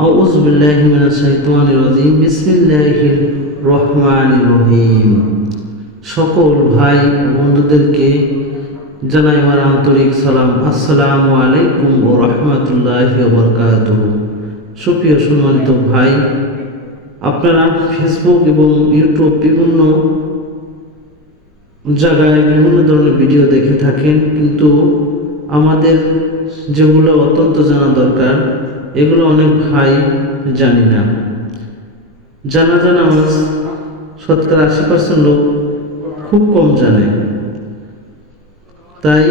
আউযু বিল্লাহি মিনাশ শাইতানির রাজিম। বিসমিল্লাহির রহমানির রহিম। সকল ভাই বন্ধুদেরকে জানাই আমার আন্তরিক সালাম। আসসালামু আলাইকুম ওয়া রাহমাতুল্লাহি ওয়া বারাকাতুহু। সুপ্রিয় সম্মানিত ভাই, আপনারা ফেসবুক এবং ইউটিউব বিভিন্ন জায়গায় বিভিন্ন ধরনের ভিডিও দেখে থাকেন, কিন্তু আমাদের যেগুলো অত্যন্ত জানা দরকার এগুলো অনেক ভাই জানি না। জানাজা নামাজ শতকরা 80% লোক খুব কম জানে। তাই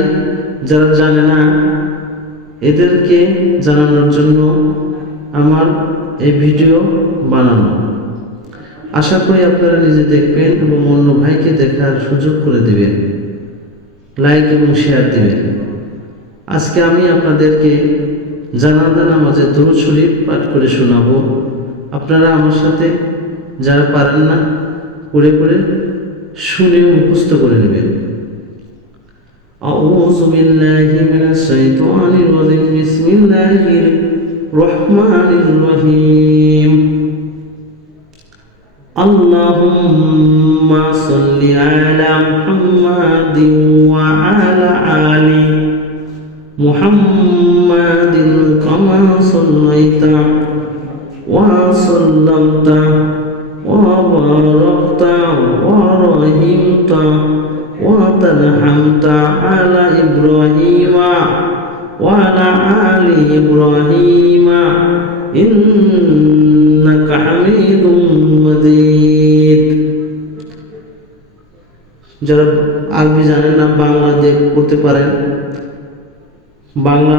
যারা জানে না এদেরকে জানানোর জন্য আমার এই ভিডিও বানানো। আশা করি আপনারা নিজে দেখবেন এবং অন্য ভাইকে দেখার সুযোগ করে দিবেন, লাইক এবং শেয়ার দিবেন। আজকে আমি আপনাদেরকে জানাজা নামাজের দুরূদ শরীফ পাঠ করে শোনাবো। আপনারা আমার সাথে যারা পারেন না করে করে শুনে মুখস্থ করে নেবেন। আউযু বিল্লাহি মিনাশ শাইতানির রাজিম। বিসমিল্লাহির রহমানির রহিম। আল্লাহুম্মা সাল্লি আলা মুহাম্মাদিন ওয়া আলা আলি মুহাম্মাদিন কামা সাল্লাইতা ওয়া সাল্লামতা ওয়া বারাকতা ওয়া রাহিমতা ওয়া তারহামতা আলা ইব্রাহিমা ওয়া আলা আলি ইব্রাহিমা ইন্নাকা হামিদুম মাজিদ। যারা আরবি জানেন না, বাংলা দিয়ে পড়তে পারেন। বাংলা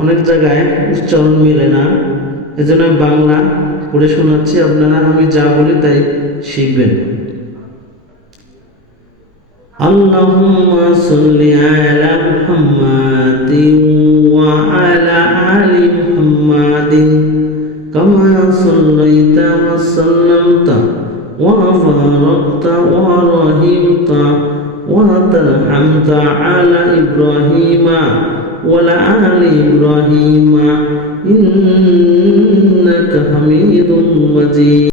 অনেক জায়গায় উচ্চারণ মিলে না, এজন্য বাংলা পড়ে শোনাচ্ছি। আপনারা আমি যা বলি তাই শিখবেন। আল্লাহুম্মা সাল্লি আলা মুহাম্মাদিন ওয়া আলা আলি মুহাম্মাদিন কামা সাল্লাইতা ওয়া সাল্লামতা ওয়া বারাকতা ওয়া রাহিমতা ওয়া তারহামতা আলা ইব্রাহিমা ওয়া আলা আলি ইব্রাহিমা ইন্নাকা হামিদুম মাজিদ।